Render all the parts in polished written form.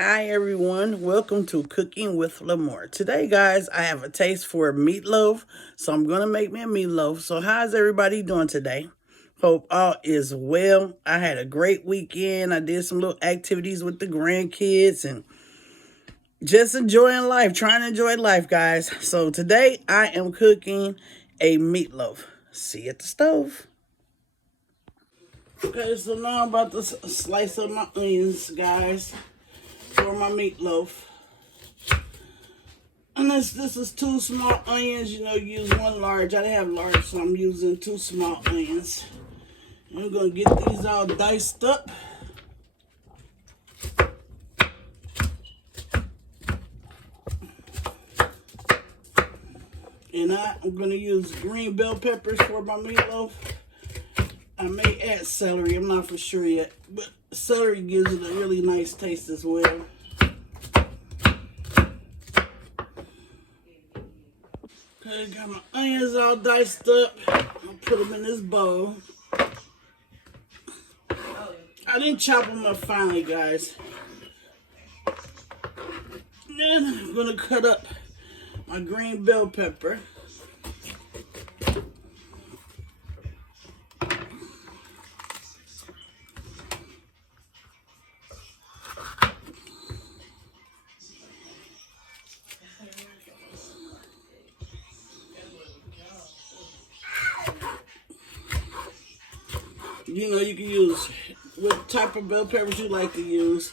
Hi everyone, welcome to Cooking with Lamore. Today guys, I have a taste for meatloaf, so I'm going to make me a meatloaf. So how's everybody doing today? Hope all is well. I had a great weekend. I did some little activities with the grandkids and just enjoying life, trying to enjoy life guys. So today I am cooking a meatloaf. See you at the stove. Okay, so now I'm about to slice up my onions guys for my meatloaf. And this is 2 small onions. You know, use 1 large. I didn't have large, so I'm using 2 small onions. And I'm going to get these all diced up. And I'm going to use green bell peppers for my meatloaf. I may add celery. I'm not for sure yet. But celery gives it a really nice taste as well. Okay, got my onions all diced up. I'll put them in this bowl. I didn't chop them up finely, guys. Then I'm going to cut up my green bell pepper. You know, you can use what type of bell peppers you like to use.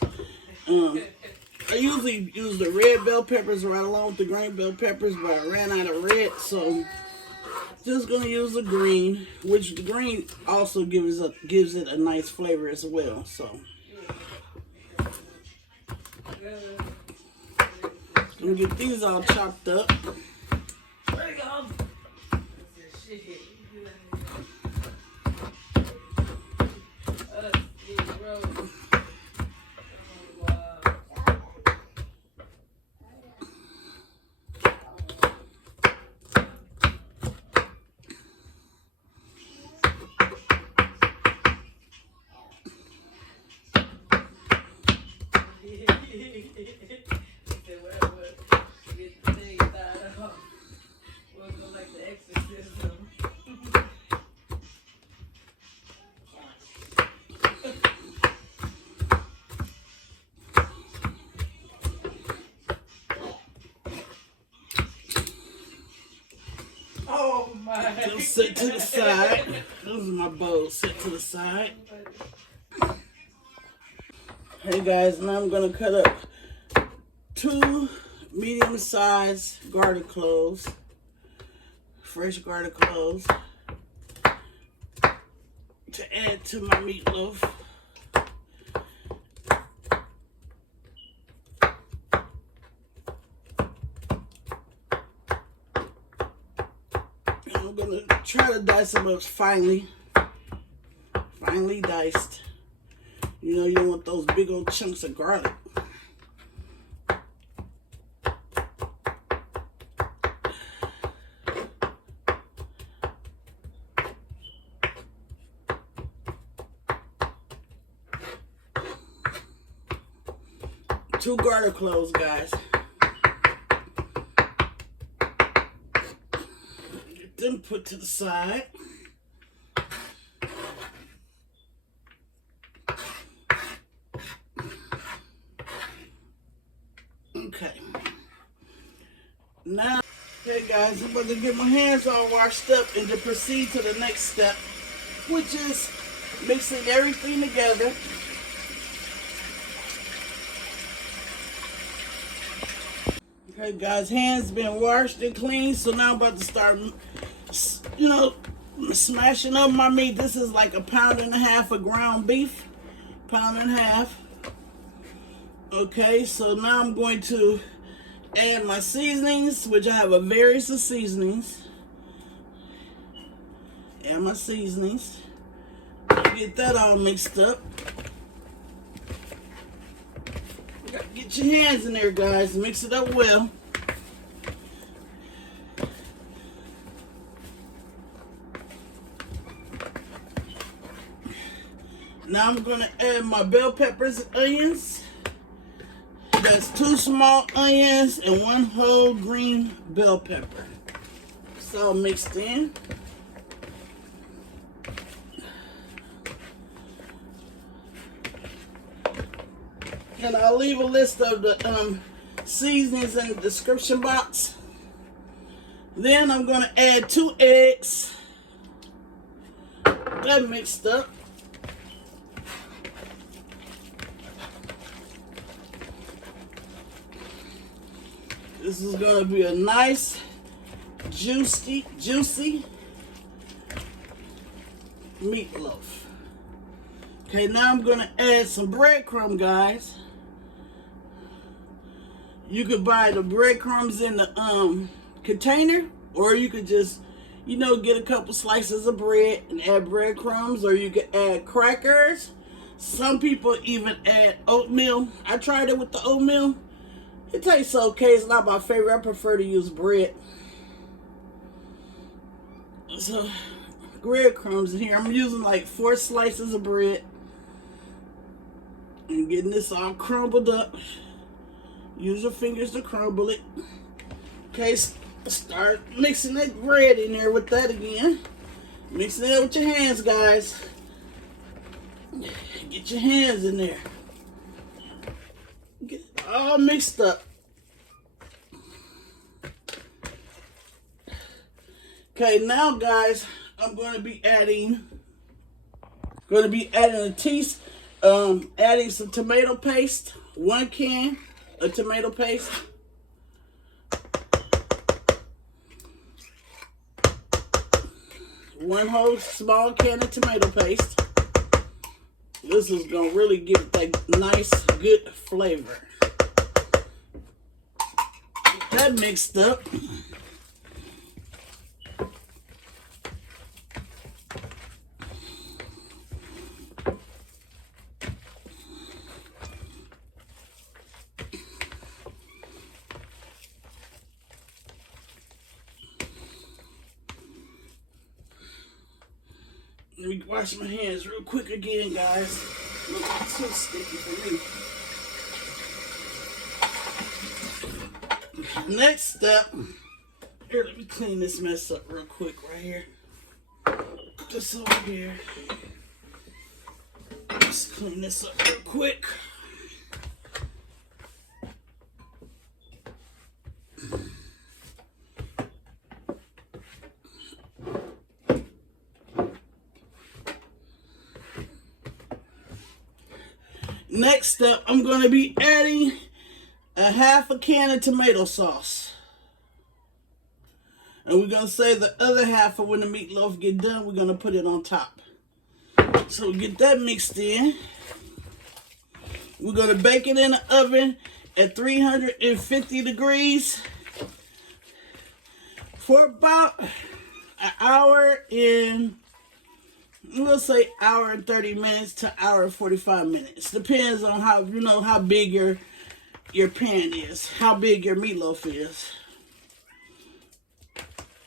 I usually use the red bell peppers right along with the green bell peppers, but I ran out of red, so just gonna use the green, which the green also gives it a nice flavor as well. So gonna get these all chopped up. Just set to the side. Those are my bowls set to the side. Hey guys, now I'm gonna cut up 2 medium-sized garden cloves, fresh garden cloves, to add to my meatloaf. I'm gonna try to dice them up finely diced. You know, you don't want those big old chunks of garlic. Two garlic cloves, guys. Get them put to the side. Okay. Now, okay guys, I'm about to get my hands all washed up and to proceed to the next step, which is mixing everything together. Okay guys, hands been washed and cleaned, so now I'm about to start, you know, smashing up my meat. This is like 1.5 pounds of ground beef, 1.5 pounds. Okay, so now I'm going to add my seasonings, which I have a various of seasonings. Add my seasonings. Get that all mixed up. Get your hands in there, guys. Mix it up well. Now I'm going to add my bell peppers and onions. That's 2 small onions and 1 whole green bell pepper. It's all mixed in. And I'll leave a list of the seasonings in the description box. Then I'm going to add 2 eggs. That mixed up. This is going to be a nice, juicy meatloaf. Okay, now I'm going to add some breadcrumb, guys. You could buy the breadcrumbs in the container, or you could just, you know, get a couple slices of bread and add breadcrumbs, or you could add crackers. Some people even add oatmeal. I tried it with the oatmeal. It tastes okay. It's not my favorite. I prefer to use bread. So, breadcrumbs in here. I'm using like 4 slices of bread. And getting this all crumbled up. Use your fingers to crumble it. Okay, start mixing that bread in there with that again. Mixing it with your hands, guys. Get your hands in there. Get it all mixed up. Okay, now guys, I'm going to be adding adding some tomato paste. 1 can of tomato paste. One whole small can of tomato paste. This is going to really give it that nice, good flavor. Get that mixed up. Let me wash my hands real quick again, guys. Look, it's too sticky for me. Next step, here, let me clean this mess up real quick right here. Just over here. Let's clean this up real quick. Next step, I'm going to be adding a 1/2 can of tomato sauce. And we're going to save the other half for when the meatloaf get done. We're going to put it on top. So get that mixed in. We're going to bake it in the oven at 350 degrees for about an hour and, we'll say hour and 30 minutes to hour and 45 minutes. Depends on how, you know, how big your pan is, how big your meatloaf is.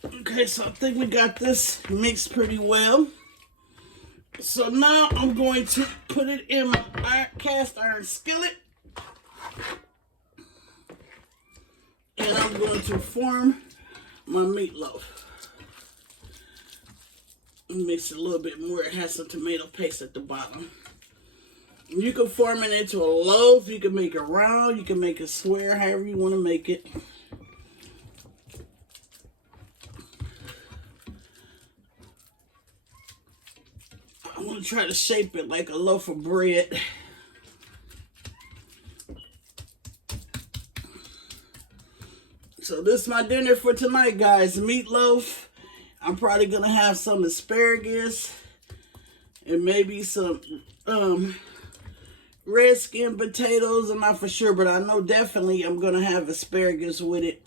Okay, so I think we got this mixed pretty well. So now I'm going to put it in my cast iron skillet. And I'm going to form my meatloaf. Mix it a little bit more. It has some tomato paste at the bottom. You can form it into a loaf. You can make it round. You can make it square, however you want to make it. I'm going to try to shape it like a loaf of bread. So this is my dinner for tonight, guys. Meatloaf. I'm probably going to have some asparagus and maybe some red skin potatoes. I'm not for sure, but I know definitely I'm going to have asparagus with it.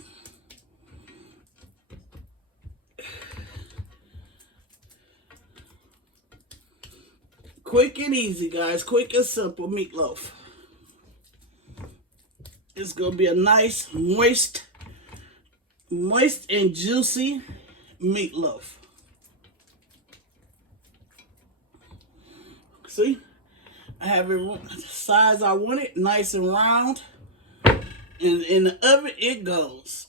Quick and easy, guys. Quick and simple meatloaf. It's going to be a nice, moist and juicy meatloaf. See? I have it the size I want it, nice and round. And in the oven it goes.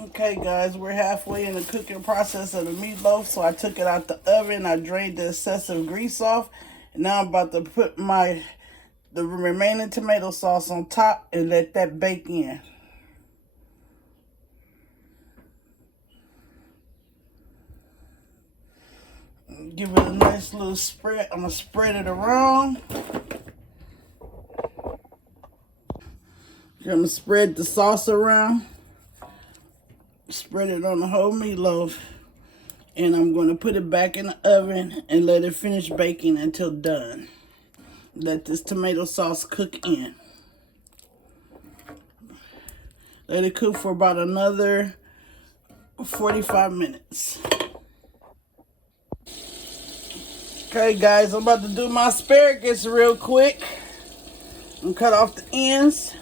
Okay guys, we're halfway in the cooking process of the meatloaf. So I took it out the oven. I drained the excessive grease off. And now I'm about to put the remaining tomato sauce on top and let that bake in. Give it a nice little spread. I'm going to spread it around. I'm going to spread the sauce around. Spread it on the whole meatloaf. And I'm going to put it back in the oven and let it finish baking until done. Let this tomato sauce cook in. Let it cook for about another 45 minutes. Okay guys, I'm about to do my asparagus real quick. And cut off the ends.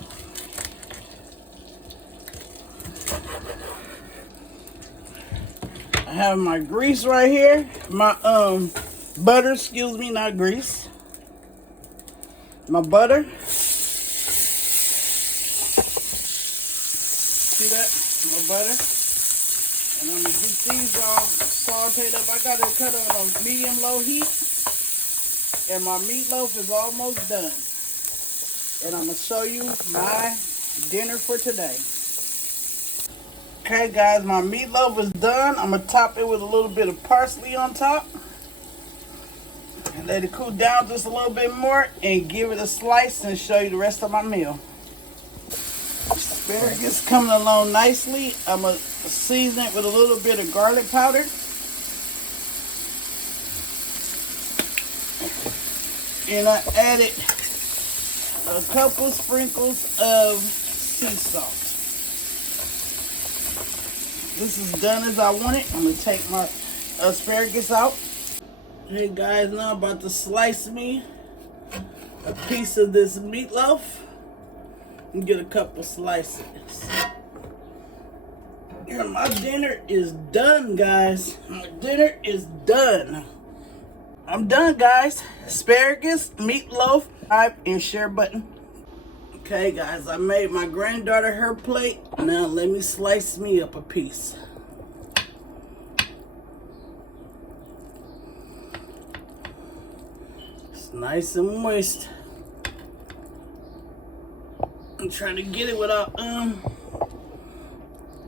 I have my grease right here. My butter, excuse me, not grease. My butter. See that? My butter. And I'm gonna get these all sauteed up. I got it cut on a medium-low heat. And my meatloaf is almost done. And I'm gonna show you my dinner for today. Okay guys, my meatloaf is done. I'm gonna top it with a little bit of parsley on top. And let it cool down just a little bit more and give it a slice and show you the rest of my meal. Asparagus coming along nicely. I'm gonna season it with a little bit of garlic powder. And I added a couple sprinkles of sea salt. This is done as I want it. I'm going to take my asparagus out. Hey guys, now I'm about to slice me a piece of this meatloaf and get a couple slices. And my dinner is done, guys. My dinner is done. I'm done, guys. Asparagus, meatloaf, subscribe, and share button. Okay, guys, I made my granddaughter her plate. Now let me slice me up a piece. It's nice and moist. I'm trying to get it without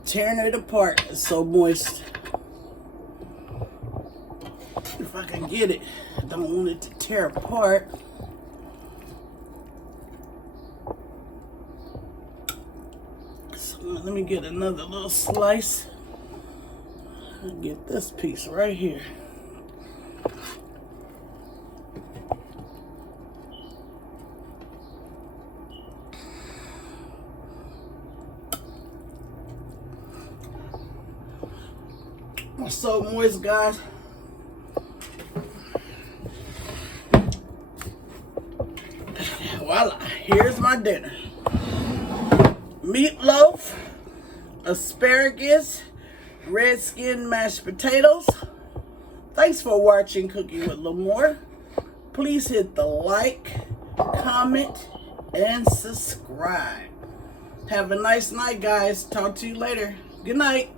tearing it apart. It's so moist. If I can get it, I don't want it to tear apart. Let me get another little slice. I'll get this piece right here. It's so moist, guys. Voila, here's my dinner. Meatloaf, asparagus, red skin mashed potatoes. Thanks for watching Cooking with Lamore. Please hit the like, comment, and subscribe. Have a nice night, guys. Talk to you later. Good night.